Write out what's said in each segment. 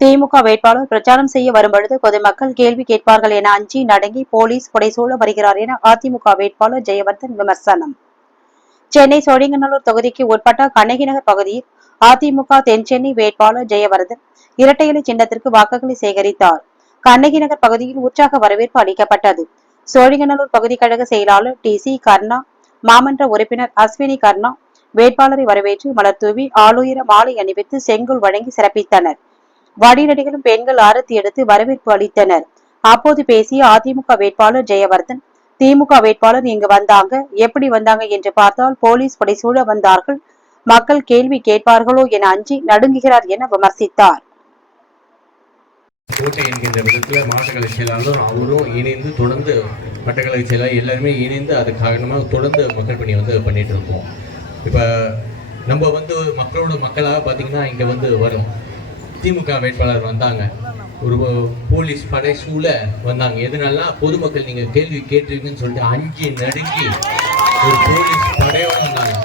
திமுக வேட்பாளர் பிரச்சாரம் செய்ய வரும்பொழுது பொதுமக்கள் கேள்வி கேட்பார்கள் என அஞ்சி நடுங்கி போலீஸ் புடைசூழ வருகிறார் என அதிமுக வேட்பாளர் ஜெயவர்தன் விமர்சனம். சென்னை சோழிங்கநல்லூர் தொகுதிக்கு உட்பட்ட கண்ணகிநகர் பகுதியில் அதிமுக தென்சென்னை வேட்பாளர் ஜெயவர்தன் இரட்டை இலை சின்னத்திற்கு வாக்குகளை சேகரித்தார். கண்ணகிநகர் பகுதியில் உற்சாக வரவேற்பு அளிக்கப்பட்டது. சோழிங்கநல்லூர் பகுதி கழக செயலாளர் டி சி கர்ணா மாமன்ற உறுப்பினர் அஸ்வினி கர்ணா வேட்பாளரை வரவேற்று மலர் தூவி ஆளுயர மாலை அணிவித்து செங்குல் வழங்கி சிறப்பித்தனர். வடிநடிகளும் பெண்கள் ஆரத்தி எடுத்து வரவேற்பு அளித்தனர். அப்போது பேசிய அதிமுக வேட்பாளர் ஜெயவர்தன் திமுக வேட்பாளர் இங்கு வந்தாங்க எப்படி வந்தாங்க என்று பார்த்தால் போலீஸ் படை சூழ வந்தார்கள் மக்கள் கேள்வி கேட்பார்களோ என அஞ்சி நடுங்குகிறார் என விமர்சித்தார். கோட்டை என்கின்ற விதத்தில் மாவட்ட செயலாளரும் அவரும் இணைந்து தொடர்ந்து வட்டக்கலை செயலாளர் எல்லாருமே இணைந்து அது காரணமாக தொடர்ந்து மக்கள் பணி வந்து பண்ணிட்டு இருக்கோம். இப்போ நம்ம வந்து மக்களோட மக்களாக பார்த்தீங்கன்னா இங்கே வந்து வரும். திமுக வேட்பாளர் வந்தாங்க. ஒரு போலீஸ் படை சூழ வந்தாங்க. எதனால பொதுமக்கள் நீங்கள் கேள்வி கேட்டிருக்குன்னு சொல்லிட்டு அஞ்சு நடுங்கி ஒரு போலீஸ் படையோட வந்தாங்க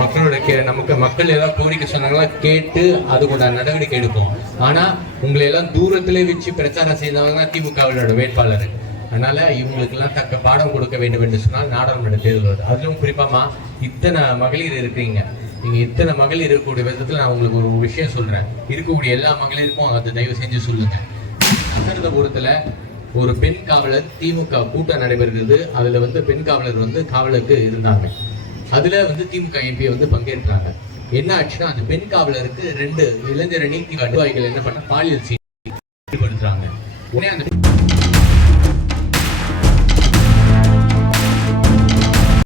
மக்களோட கே நமக்கு மக்கள் எல்லாம் கோரிக்கை சொன்னாங்களா? கேட்டு அதுக்கூட நடவடிக்கை எடுப்போம். ஆனா உங்களை எல்லாம் தூரத்திலே வச்சு பிரச்சாரம் செய்தவங்க திமுகவினோட வேட்பாளர். அதனால இவங்களுக்கு எல்லாம் தக்க பாடம் கொடுக்க வேண்டும் என்று சொன்னால் நாடாளுமன்ற தேர்தல் வருது. அதிலும் குறிப்பாமா இத்தனை மகளிர் இருக்கிறீங்க. நீங்க இத்தனை மகளிர் இருக்கக்கூடிய விதத்துல நான் உங்களுக்கு ஒரு விஷயம் சொல்றேன். இருக்கக்கூடிய எல்லா மகளிருக்கும் அதை தயவு செஞ்சு சொல்லுங்க. அசரதபுரத்துல ஒரு பெண் காவலர் திமுக கூட்டம் நடைபெறுகிறது. அதுல வந்து பெண் காவலர் வந்து காவலருக்கு இருந்தாங்க. அதுல வந்து திமுக எம்பி வந்து பங்கேற்றாங்க. என்ன ஆச்சுன்னா அந்த பெண் காவலருக்கு ரெண்டு இளைஞரணி நிர்வாகிகள் என்ன பண்ண பாலியல் சீ- ஈடுபடுத்துறாங்க. உடனே அந்த